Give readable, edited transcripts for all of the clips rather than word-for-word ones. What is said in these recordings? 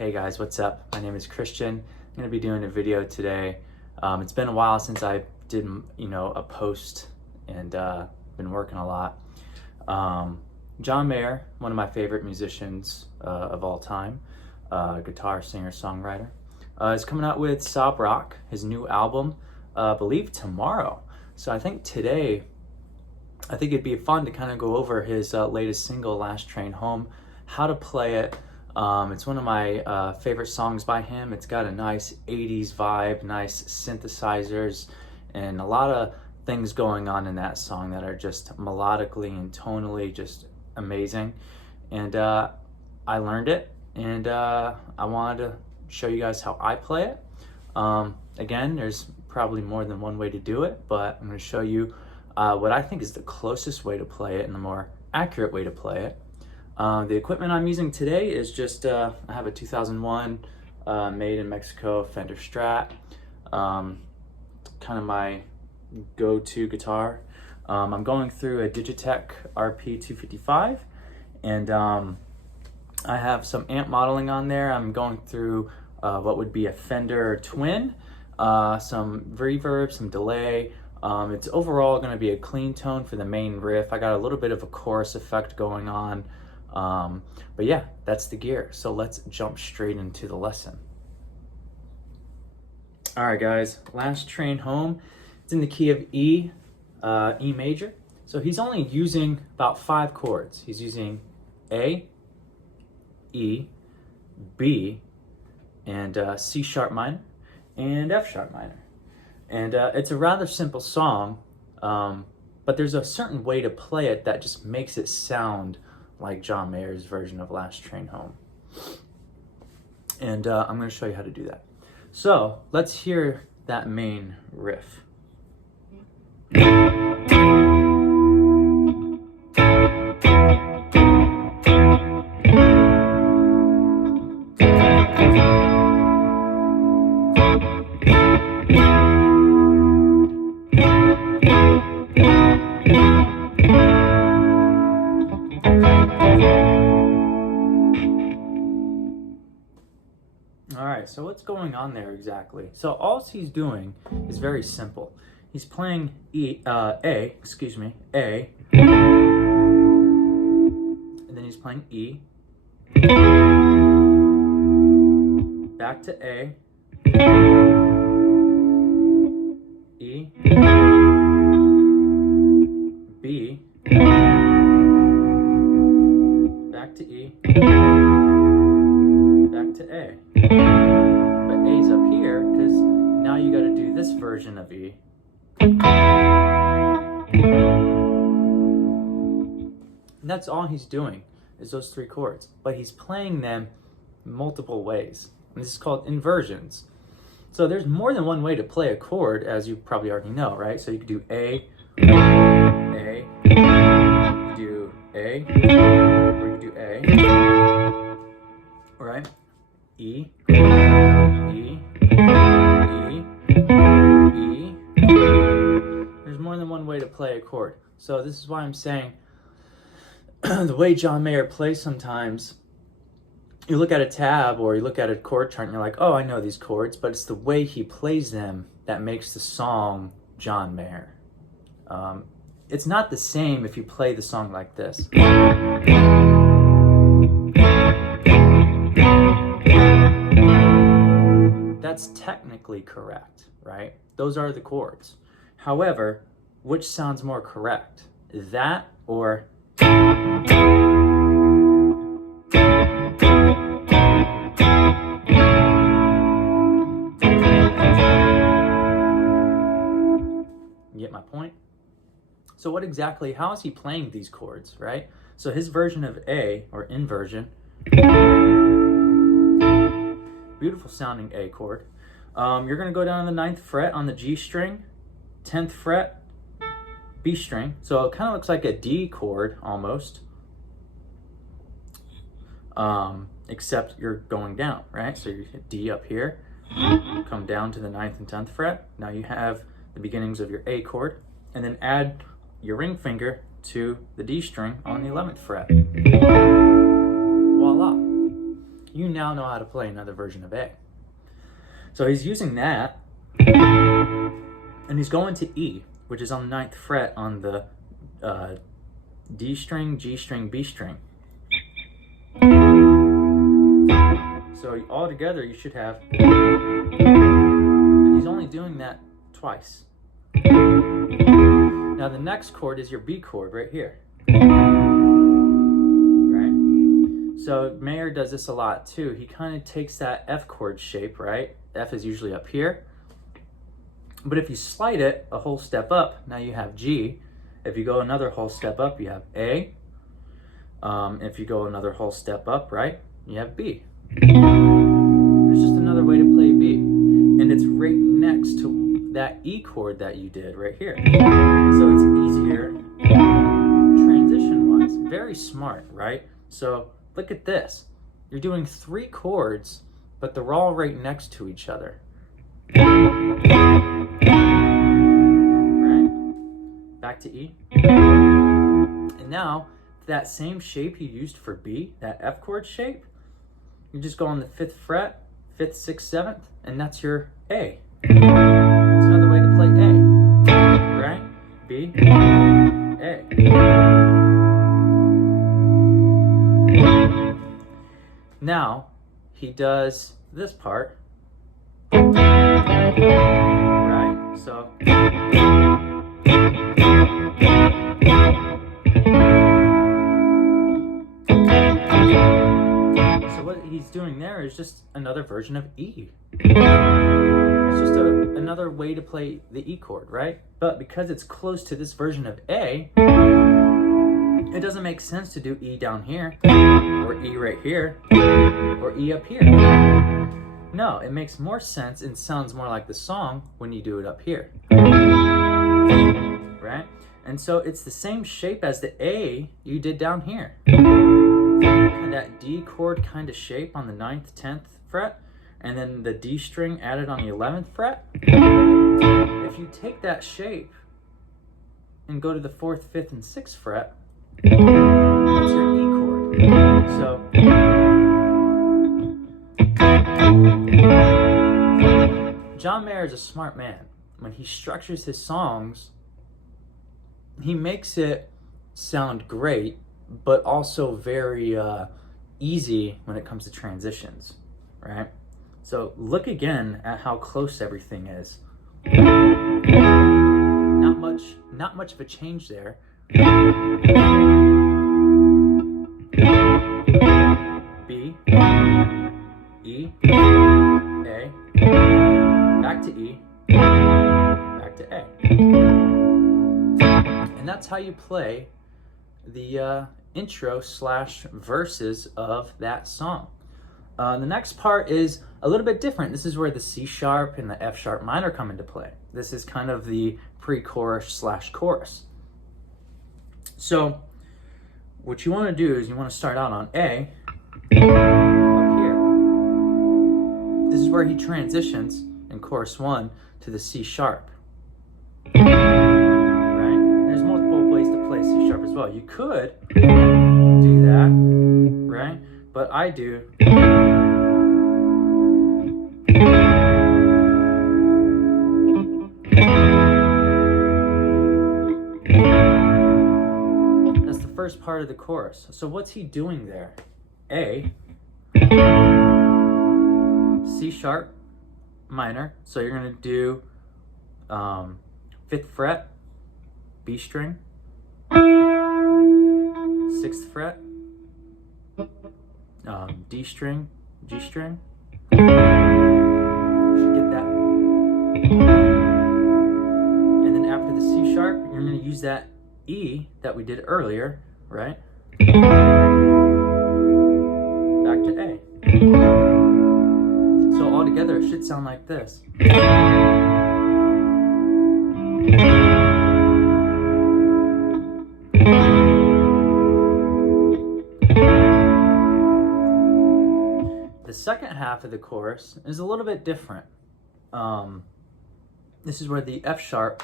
Hey guys, what's up? My name is Christian. I'm going to be doing a video today. It's been a while since I did, a post and been working a lot. John Mayer, one of my favorite musicians of all time, guitar, singer, songwriter, is coming out with Sob Rock, his new album, I believe tomorrow. So I think today, it'd be fun to kind of go over his latest single, Last Train Home, how to play it. It's one of my favorite songs by him. It's got a nice 80s vibe, nice synthesizers, and a lot of things going on in that song that are just melodically and tonally just amazing. And I learned it, and I wanted to show you guys how I play it. Again, there's probably more than one way to do it, but I'm going to show you what I think is the closest way to play it and the more accurate way to play it. The equipment I'm using today is just, I have a 2001 made in Mexico Fender Strat, kind of my go-to guitar. I'm going through a Digitech RP255, and I have some amp modeling on there. I'm going through what would be a Fender Twin, some reverb, some delay. It's overall going to be a clean tone for the main riff. I got a little bit of a chorus effect going on. But yeah, that's the gear. So let's jump straight into the lesson. All right, guys, Last Train Home. It's in the key of E, E major. So he's only using about 5 chords. He's using A, E, B, and C sharp minor, and F sharp minor. And it's a rather simple song, but there's a certain way to play it that just makes it sound like John Mayer's version of Last Train Home. And I'm going to show you how to do that. So let's hear that main riff. All right, so what's going on there exactly? So all he's doing is very simple. He's playing A, and then he's playing E, back to A, E, B, back to E, back to A. But A's up here because now you got to do this version of E. And that's all he's doing is those 3 chords, but he's playing them multiple ways. And this is called inversions. So there's more than one way to play a chord, as you probably already know, right? So you could do A, you could do A, or you could do A, right? E, E, E, E. There's more than one way to play a chord. So this is why I'm saying the way John Mayer plays sometimes, you look at a tab or you look at a chord chart and you're like, oh, I know these chords, but it's the way he plays them that makes the song John Mayer. It's not the same if you play the song like this. That's technically correct, right? Those are the chords. However, which sounds more correct? That or... You get my point? So what exactly, how is he playing these chords, right? So his version of A, or inversion, beautiful sounding A chord. You're going to go down to the 9th fret on the G string, 10th fret, B string. So it kind of looks like a D chord almost, except you're going down, right? So you hit D up here, come down to the 9th and 10th fret. Now you have the beginnings of your A chord, and then add your ring finger to the D string on the 11th fret. Voila. you now know how to play another version of A. So he's using that, and he's going to E, which is on the 9th fret on the D string, G string, B string. So all together you should have, and he's only doing that twice. Now the next chord is your B chord right here. Right? So Mayer does this a lot too. He kind of takes that F chord shape, right? F is usually up here. But if you slide it a whole step up, now you have G. If you go another whole step up, you have A. If you go another whole step up, right, you have B. There's just another way to play B. And it's right next to that E chord that you did right here. So it's easier transition-wise. Very smart, right? So look at this. You're doing 3 chords, but they're all right next to each other. Right? Back to E. And now, that same shape you used for B, that F chord shape, you just go on the 5th fret, 5th, 6th, 7th, and that's your A. It's another way to play A. Right? B, A. Now, he does this part. Right? So what he's doing there is just another version of E. It's just another way to play the E chord, right? But because it's close to this version of A, it doesn't make sense to do E down here, or E right here, or E up here. No, it makes more sense and sounds more like the song when you do it up here. Right? And so it's the same shape as the A you did down here. And that D chord kind of shape on the 9th, 10th fret, and then the D string added on the 11th fret. If you take that shape and go to the 4th, 5th, and 6th fret, that's your E chord. So John Mayer is a smart man. When he structures his songs, he makes it sound great, but also very easy when it comes to transitions, right? So look again at how close everything is. Not much of a change there. B, E, A, back to E, back to A. And that's how you play the intro / verses of that song. The next part is a little bit different. This is where the C sharp and the F sharp minor come into play. This is kind of the pre-chorus / chorus. So what you want to do is you want to start out on A up here. This is where he transitions in chorus 1 to the C sharp. Right? There's multiple ways to play C sharp as well. You could do that, right? But I do. That's the first part of the chorus. So what's he doing there? A, C sharp minor. So you're going to do 5th fret, B string, 6th fret, D string, G string. You should get that. And then after the C sharp, you're going to use that E that we did earlier, right? Back to A. So all together it should sound like this. The second half of the chorus is a little bit different. This is where the F sharp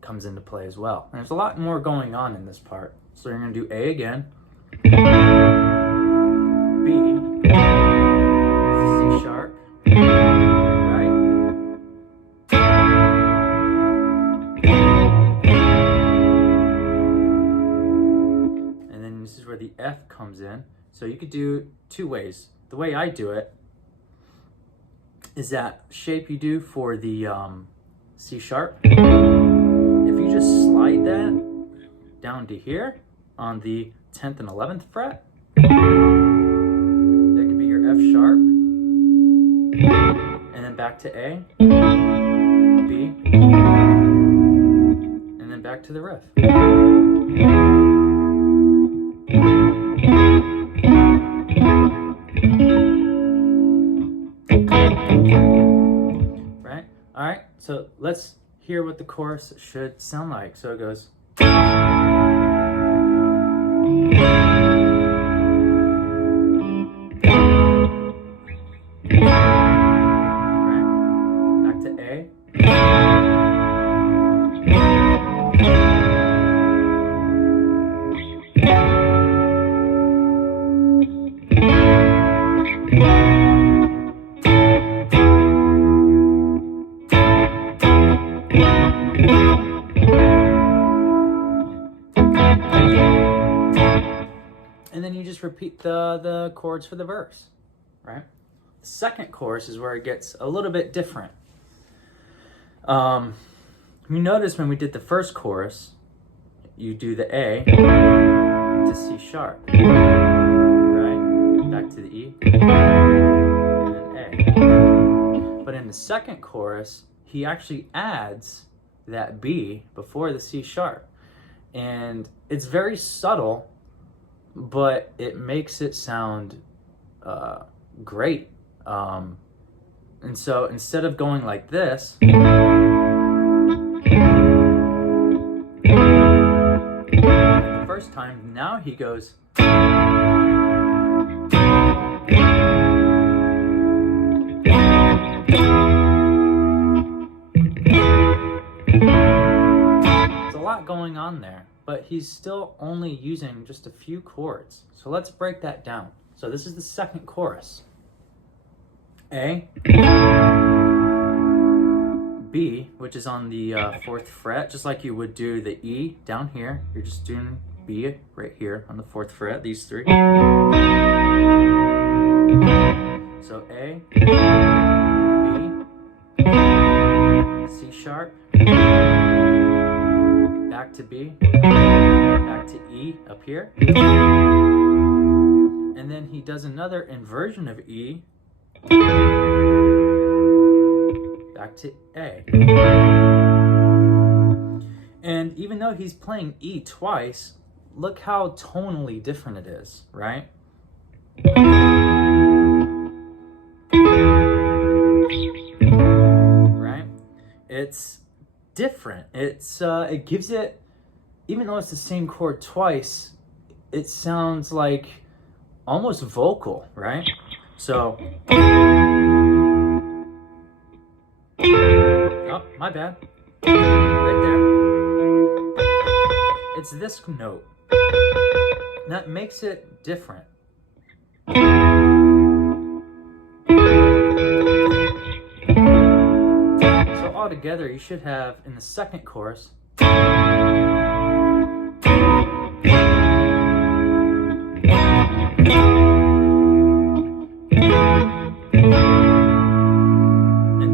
comes into play as well. And there's a lot more going on in this part. So you're going to do A again, B, comes in. So you could do two ways. The way I do it is that shape you do for the C sharp. If you just slide that down to here on the 10th and 11th fret, that could be your F sharp, and then back to A, B, and then back to the riff. Right? All right, so let's hear what the chorus should sound like. So it goes. And then you just repeat the chords for the verse, right? The second chorus is where it gets a little bit different. You notice when we did the first chorus, you do the A to C sharp, right? Back to the E, and then A. But in the second chorus, he actually adds that B before the C sharp. And it's very subtle, but it makes it sound great. And so instead of going like this, the first time, now he goes. There's a lot going on there, but he's still only using just a few chords. So let's break that down. So this is the second chorus. A, B, which is on the 4th fret, just like you would do the E down here. You're just doing B right here on the 4th fret, these three. So A, B, C sharp, back to B, back to E up here. And then he does another inversion of E, back to A. And even though he's playing E twice, look how tonally different it is, right? Right? It's different. It gives it, even though it's the same chord twice, it sounds like almost vocal, right? So, oh, my bad. Right there. It's this note. That makes it different. So altogether, you should have, in the second chorus, and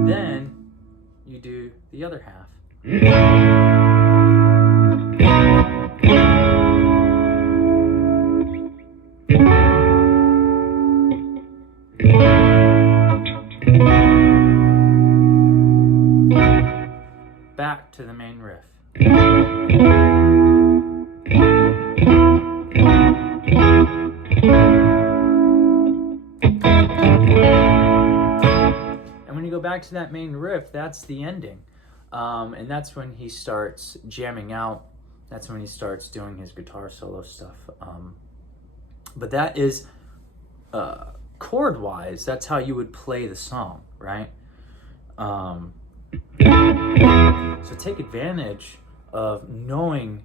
then you do the other half. Back to the main riff. And when you go back to that main riff, that's the ending. And that's when he starts jamming out. That's when he starts doing his guitar solo stuff. But that is, chord-wise, that's how you would play the song, right? So take advantage of knowing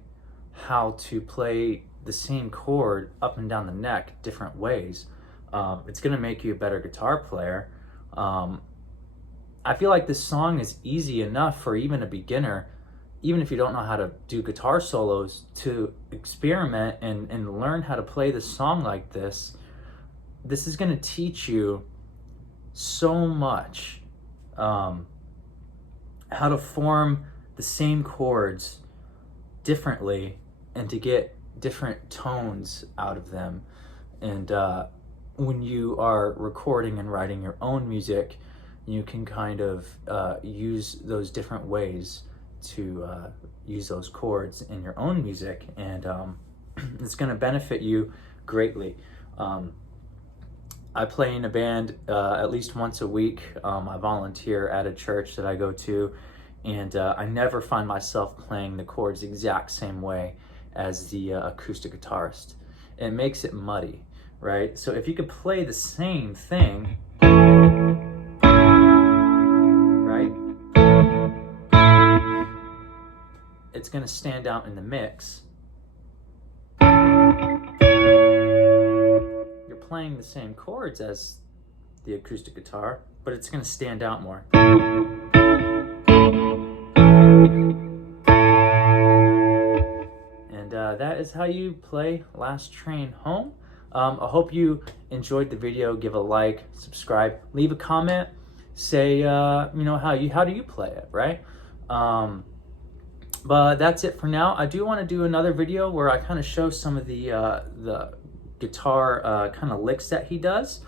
how to play the same chord up and down the neck different ways. It's going to make you a better guitar player. I feel like this song is easy enough for even a beginner even if you don't know how to do guitar solos, to experiment and learn how to play the song like this. This is going to teach you so much, how to form the same chords differently and to get different tones out of them. And when you are recording and writing your own music, you can kind of use those different ways to use those chords in your own music, and it's going to benefit you greatly. I play in a band at least once a week. I volunteer at a church that I go to, and I never find myself playing the chords the exact same way as the acoustic guitarist. It makes it muddy, right? So if you could play the same thing, right, it's going to stand out in the mix. You're playing the same chords as the acoustic guitar, but it's going to stand out more. And that is how you play Last Train Home. I hope you enjoyed the video. Give a like, subscribe, leave a comment, say how do you play it, right? But that's it for now. I do want to do another video where I kind of show some of the guitar kind of licks that he does.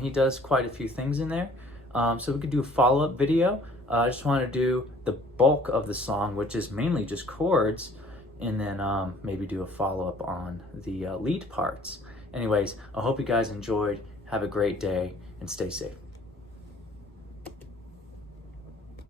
He does quite a few things in there. So we could do a follow-up video. I just want to do the bulk of the song, which is mainly just chords, and then maybe do a follow-up on the lead parts. Anyways, I hope you guys enjoyed. Have a great day and stay safe.